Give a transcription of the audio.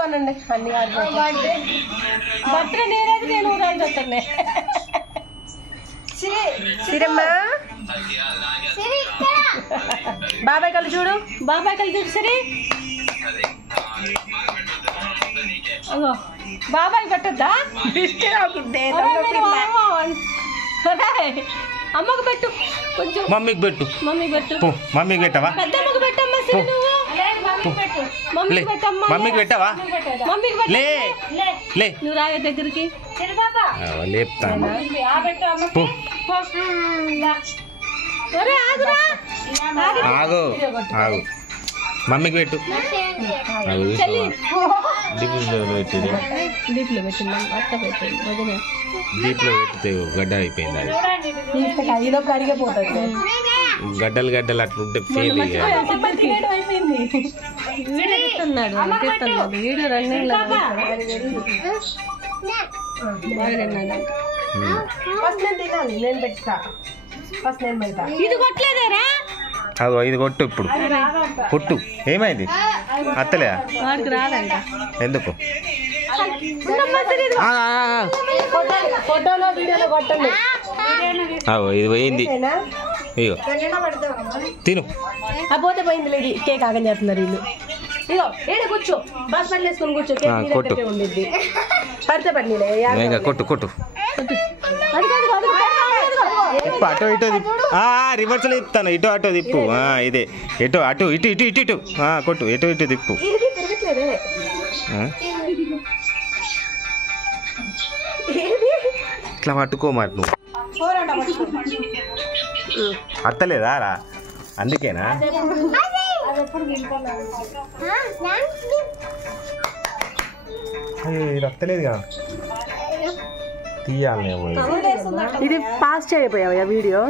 చేసుకోనండి అన్ని బర్త్డే నేనేది నేను ఊరాలు చెప్తాను సిరమ్మా బాబాయ్ కళ్ళు చూడు సరే బాబాయ్ పెట్టద్దా అమ్మకు పెట్టు కొంచెం మమ్మీకి పెట్టు మమ్మీకి పెట్టవా పెద్దమ్మకు పెట్టమ్మా మమ్మీకి పెట్టవా లే లే నువ్వు రావే దగ్గరికి లేపుతాను ఆగు ఆగు మమ్మీకి పెట్టు డీప్లో పెట్టితే గడ్డ అయిపోయింది గడ్డలు గడ్డలు అట్లుంటే ఫెయిల్ ఇది కొట్టు ఇప్పుడు కొట్టు ఏమైంది అత్తలే ఎందుకు ఇది పోయింది ఇగో తిను పోతే పోయింది లేదు కేక్ ఆగం చేస్తున్నారు వీళ్ళు ఇగో ఏడే కూర్చో బాస్ పని వేసుకొని కూర్చో కొట్టు పడితే పడి కొట్టు కొట్టు అటు ఇటు రివర్సల్ ఇస్తాను ఇటు అటు తిప్పు ఇదే ఎటు అటు ఇటు ఇటు ఇటు ఇటు కొట్టు ఎటు ఇటు తిప్పు ఇట్లా పట్టుకోమాట నువ్వు అత్తలేదా రా అందుకేనా ఇది అత్తలేదుగా తీయాలి ఇది పాస్ చేయబోయావా వీడియో